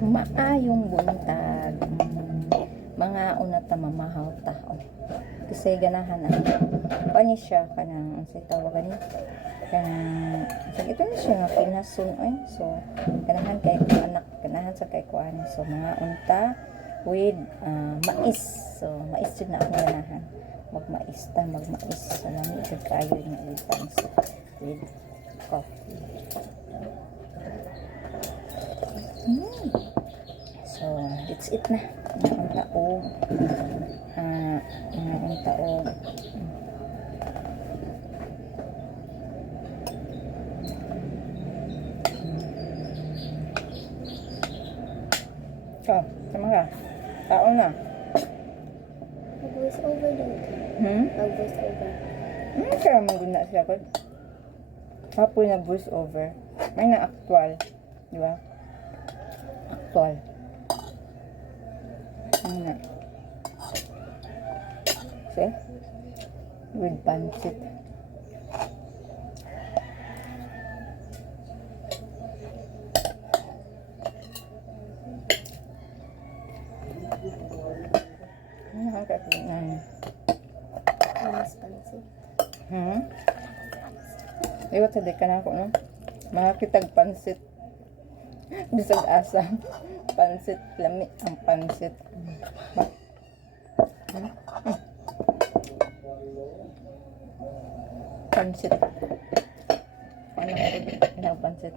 Maayong buntag. Mga una ta mamahaw tao. Kasi ganahan na. Pani siya kanang sa tawagan ni. Kanang ito na siya nga pinasun ay. So ganahan kay anak, ganahan sa kay kuan. So mga unta with mais. So mais yun na ako ganahan. Magmais. So lamig kayo nga with pansit with coffee. So, it's it na. Mga taog. Mga taog. So, sama ka? Tao na. Mag-voice over din. Mag-voice over. Kaya maganda siya ko. Kapoy na voice over. May na actual. Di ba? Actual. Ano na? See? With pancit. Nakakatingnan. Mas pansit. Iwat sa di ka na ako, no? Makakitag pansit. Bisag asa. Pansit. Lami ang pansit. Pansit. Ano ang pansit?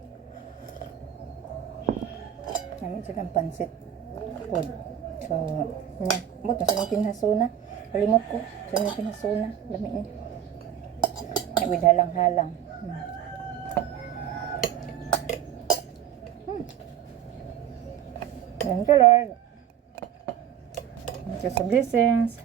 Lami siya ng pansit. Food. So, yan. Bot, nasa nang kinhasuna. Kalimot ko. Sa nang kinhasuna. Lami niya. With halang-halang. Thank you, Lord. Thank you sa blessings.